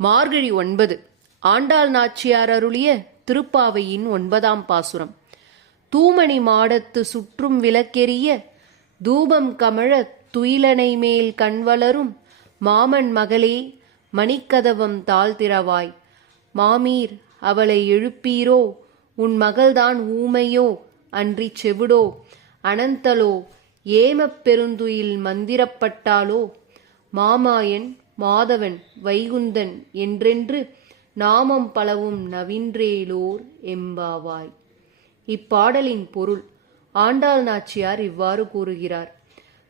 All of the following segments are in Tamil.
மார்கழி 9 ஆண்டாள் நாச்சியார் அருளிய திருப்பாவையின் 9ஆம் பாசுரம். தூமணி மாடத்து சுற்றும் விளக்கெரிய தூபம் கமழ துயிலனை மேல் கண்வளரும் மாமன் மகளே மணிக்கதவம் தாழ்த்திரவாய். மாமீர் அவளை எழுப்பீரோ, உன் மகள்தான் ஊமையோ அன்றி செவிடோ அனந்தலோ ஏமப் பெருந்துயில் மந்திரப்பட்டாலோ. மாமாயன் மாதவன் வைகுந்தன் என்றென்று நாமம் பலவும் நவின்றேலோர் எம்பாவாய். இப்பாடலின் பொருள் ஆண்டாள் நாச்சியார் இவ்வாறு கூறுகிறார்.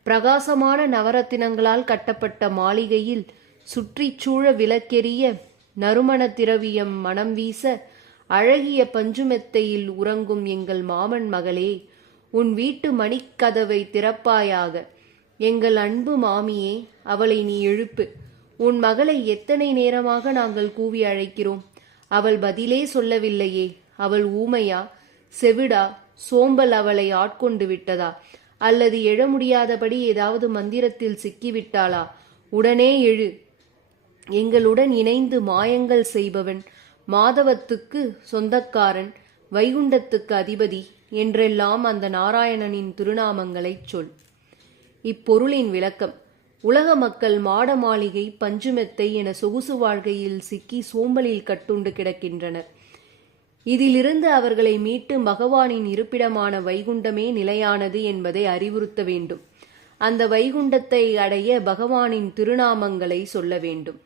பிரகாசமான நவரத்தினங்களால் கட்டப்பட்ட மாளிகையில் சுற்றிச் சூழ விளக்கெரிய நறுமண திரவியம் மனம் வீச அழகிய பஞ்சுமெத்தையில் உறங்கும் எங்கள் மாமன் மகளே, உன் வீட்டு மணிக்கதவை திறப்பாயாக. எங்கள் அன்பு மாமியே, அவளை நீ எழுப்பு. உன் மகளை எத்தனை நேரமாக நாங்கள் கூவி அழைக்கிறோம், அவள் பதிலே சொல்லவில்லையே. அவள் ஊமையா, செவிடா, சோம்பல் அவளை ஆட்கொண்டு விட்டதா, அல்லது எழ முடியாதபடி ஏதாவது மந்திரத்தில் சிக்கிவிட்டாளா? உடனே எழு. எங்களுடன் இணைந்து மாயங்கள் செய்பவன், மாதவத்துக்கு சொந்தக்காரன், வைகுண்டத்துக்கு அதிபதி என்றெல்லாம் அந்த நாராயணனின் திருநாமங்களைச் சொல். இப்பொருளின் விளக்கம்: உலக மக்கள் மாட மாளிகை பஞ்சுமெத்தை என சொகுசு வாழ்க்கையில் சிக்கி சோம்பலில் கட்டுண்டு கிடக்கின்றனர். இதிலிருந்து அவர்களை மீட்டு பகவானின் இருப்பிடமான வைகுண்டமே நிலையானது என்பதை அறிவுறுத்த வேண்டும். அந்த வைகுண்டத்தை அடைய பகவானின் திருநாமங்களை சொல்ல வேண்டும்.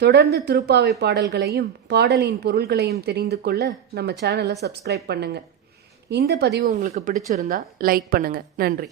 தொடர்ந்து திருப்பாவை பாடல்களையும் பாடலின் பொருள்களையும் தெரிந்து கொள்ள நம்ம சேனலை சப்ஸ்கிரைப் பண்ணுங்க. இந்த பதிவு உங்களுக்கு பிடிச்சிருந்தா லைக் பண்ணுங்க. நன்றி.